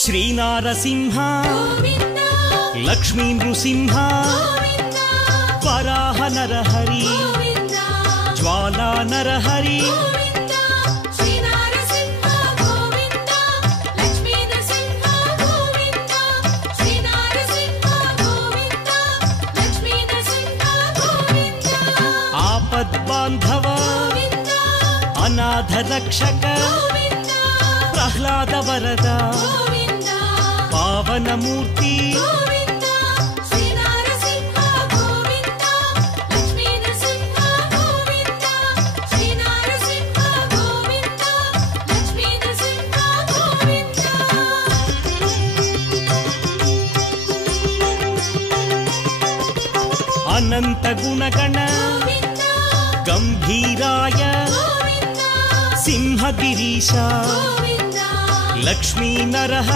శ్రీనారసింహ లక్ష్మీ నృసింహ వరాహ నరహరి జ్వాలా నరహరి ఆపద్బాంధవ అనాథ రక్షక ప్రహ్లాద వరద పావనమూర్తి అనంత గుణగణ గంభీరాయ సింహగిరీశ లక్ష్మీ నరహ